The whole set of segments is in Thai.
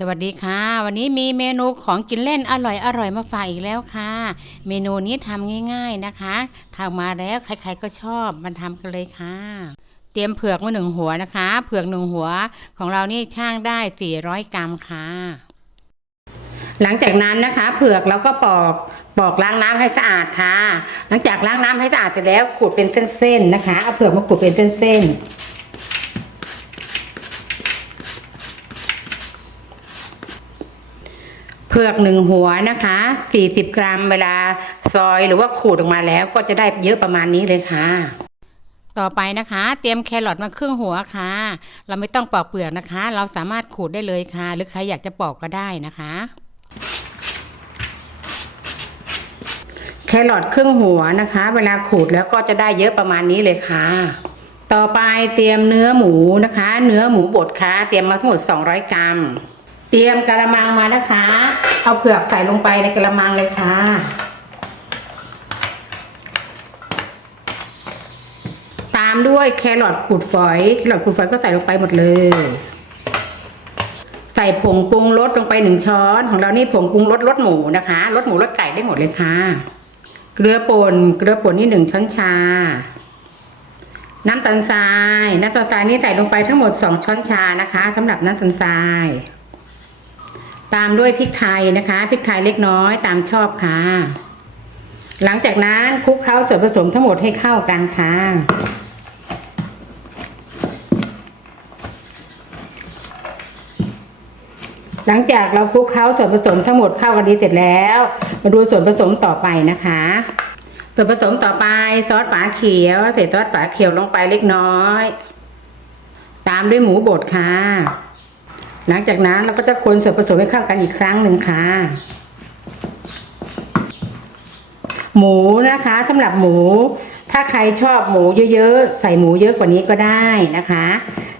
สวัสดีค่ะ วันนี้มีเมนูของกินเล่นอร่อยอร่อยมาฝากอีกแล้วค่ะ เมนูนี้ทำง่าย ๆนะคะทำมาแล้วใครๆก็ชอบมันทำกันเลยค่ะ เตรียมเผือกมาหนึ่งหัวนะคะ เผือกหนึ่งหัวของเรานี่ช่างได้ 400 กรัมค่ะ หลังจากนั้นนะคะ เผือกเราก็ปอกปอกล้างน้ำให้สะอาดค่ะ หลังจากล้างน้ำให้สะอาดเสร็จแล้วขูดเป็นเส้นๆนะคะเอาเผือกมาขูดเป็นเส้นๆ ผือกหนึ่งหัวนะคะ40 กรัมเวลาซอยหรือว่าขูดออกมาแล้วก็จะได้เยอะประมาณนี้เลยค่ะ ต่อไปนะคะ เตรียมแครอทมาครึ่งหัวค่ะ เราไม่ต้องปอกเปลือกนะคะ เราสามารถขูดได้เลยค่ะ หรือใครอยากจะปอกก็ได้นะคะ แครอทครึ่งหัวนะคะ เวลาขูดแล้วก็จะได้เยอะประมาณนี้เลยค่ะต่อไปเตรียมเนื้อหมูนะคะ เนื้อหมูบดค่ะ เตรียมมาทั้งหมด 200 กรัมเตรียมกระมังมานะคะ เอาเผือกใส่ลงไปในกระมังเลยค่ะ ตามด้วยแครอทขูดฝอยแครอทขูดฝอยก็ใส่ลงไปหมดเลย ใส่ผงปรุงรสลงไปหนึ่งช้อน ของเรานี่ผงปรุงรสรสหมูนะคะรสหมูรสไก่ได้หมดเลยค่ะ เกลือป่นเกลือป่นนี่หนึ่งช้อนชา น้ำตาลทราย น้ำตาลทรายนี่ใส่ลงไปทั้งหมดสองช้อนชานะคะสำหรับน้ำตาลทราย ตามด้วยพริกไทยนะคะพริกไทยเล็กน้อยตามชอบค่ะ หลังจากนั้นคลุกเคล้าส่วนผสมทั้งหมดให้เข้ากันค่ะหลังจากเราคลุกเคล้าส่วนผสมทั้งหมดเข้ากันดีเสร็จแล้ว มาดูส่วนผสมต่อไปนะคะ ส่วนผสมต่อไปซอสฝาเขียวใส่ซอสฝาเขียวลงไปเล็กน้อย ตามด้วยหมูบดค่ะ หลังจากนั้นเราก็จะคนส่วนผสมให้เข้ากันอีกครั้งหนึ่งค่ะ หมูนะคะสำหรับหมู ถ้าใครชอบหมูเยอะๆใส่หมูเยอะกว่านี้ก็ได้นะคะ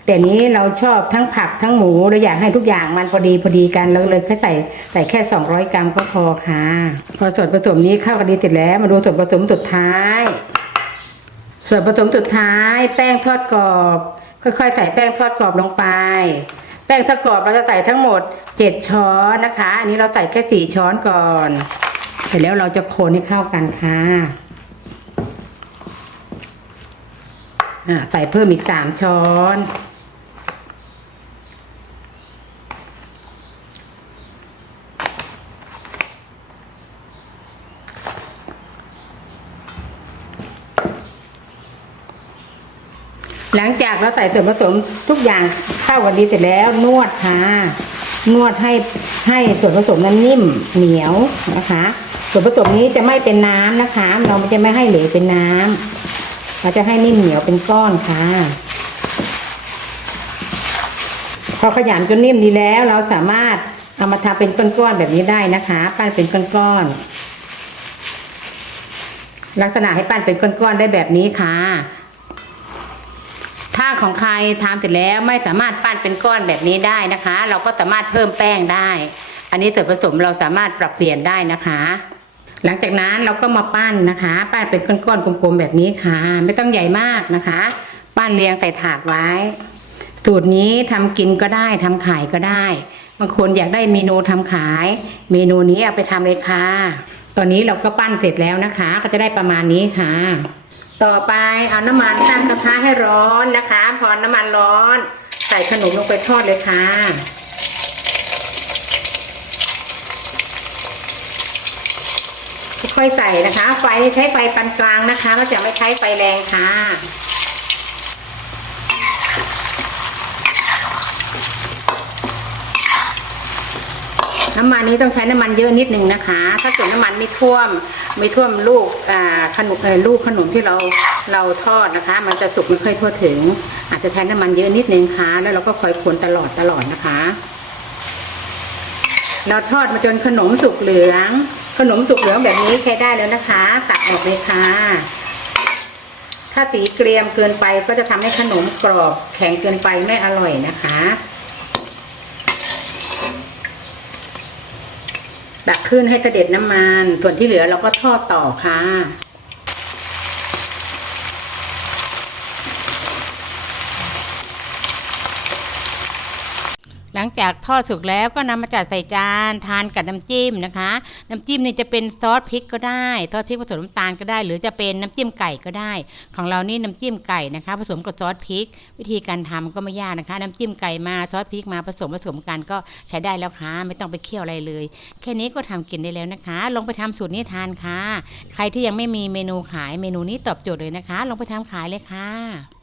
แต่นี้เราชอบทั้งผักทั้งหมูเราอยากให้ทุกอย่างมันพอดีพอดีกันเราเลยแค่ใส่ใส่แค่ 200 กรัมก็พอค่ะ พอส่วนผสมนี้เข้ากันดีเสร็จแล้ว มาดูส่วนผสมสุดท้าย ส่วนผสมสุดท้าย แป้งทอดกรอบ ค่อยๆใส่แป้งทอดกรอบลงไป แป้งทอดกรอบเราจะใส่ทั้งหมด 7 ช้อนนะคะ อันนี้เราใส่แค่ 4 ช้อนก่อน เสร็จแล้วเราจะคนให้เข้ากันค่ะอ่าใส่เพิ่มอีก 3 ช้อน หลังจากเราใส่ส่วนผสมทุกอย่างเข้ากันดีเสร็จแล้วนวดค่ะ นวดให้ให้ส่วนผสมนั้นนิ่มเหนียวนะคะ ส่วนผสมนี้จะไม่เป็นน้ำนะคะ เราจะไม่ให้เหลวเป็นน้ำเราจะให้นิ่มเหนียวเป็นก้อนค่ะ พอขยำจนนิ่มดีแล้ว เราสามารถเอามาทำเป็นก้อนๆแบบนี้ได้นะคะปั้นเป็นก้อนๆลักษณะให้ปั้นเป็นก้อนๆได้แบบนี้ค่ะ ถ้าของใครทำเสร็จแล้วไม่สามารถปั้นเป็นก้อนแบบนี้ได้นะคะ เราก็สามารถเพิ่มแป้งได้ อันนี้ส่วนผสมเราสามารถปรับเปลี่ยนได้นะคะ หลังจากนั้นเราก็มาปั้นนะคะ ปั้นเป็นก้อนๆกลมๆแบบนี้ค่ะ ไม่ต้องใหญ่มากนะคะ ปั้นเรียงใส่ถาดไว้ สูตรนี้ทำกินก็ได้ทำขายก็ได้บางคนอยากได้เมนูทำขาย เมนูนี้เอาไปทำเลยค่ะ ตอนนี้เราก็ปั้นเสร็จแล้วนะคะ ก็จะได้ประมาณนี้ค่ะ ต่อไปเอาน้ำมันตั้งกระทะให้ร้อนนะคะ พอน้ำมันร้อน ใส่ขนมลงไปทอดเลยค่ะ ค่อยใส่นะคะ ไฟใช้ไฟปานกลางนะคะเราจะไม่ใช้ไฟแรงค่ะ น้ำมันนี้ต้องใช้น้ำมันเยอะนิดนึงนะคะ ถ้าเกิดน้ำมันไม่ท่วม ไม่ท่วมลูกขนมลูกขนมที่เราเราทอดนะคะ มันจะสุกไม่ค่อยทั่วถึง อาจจะใช้น้ำมันเยอะนิดนึงค่ะ แล้วเราก็คอยคนตลอดตลอดนะคะ เราทอดมาจนขนมสุกเหลือง ขนมสุกเหลืองแบบนี้ใช้ได้แล้วนะคะ ตักออกเลยค่ะถ้าสีเกรียมเกินไปก็จะทำให้ขนมกรอบแข็งเกินไปไม่อร่อยนะคะ ดักขึ้นให้เสด็จน้ำมัน ส่วนที่เหลือเราก็ทอดต่อค่ะ หลังจากทอดสุกแล้วก็นำมาจัดใส่จานทานกับน้ำจิ้มนะคะ น้ำจิ้มนี่จะเป็นซอสพริกก็ได้ซอสพริกผสมน้ำตาลก็ได้ หรือจะเป็นน้ำจิ้มไก่ก็ได้ ของเรานี่น้ำจิ้มไก่นะคะ ผสมกับซอสพริก วิธีการทำก็ไม่ยากนะคะ น้ำจิ้มไก่มาซอสพริกมาผสมผสมกันก็ใช้ได้แล้วค่ะไม่ต้องไปเคี่ยวอะไรเลย แค่นี้ก็ทำกินได้แล้วนะคะ ลองไปทำสูตรนี้ทานค่ะ ใครที่ยังไม่มีเมนูขายเมนูนี้ตอบโจทย์เลยนะคะ ลองไปทำขายเลยค่ะ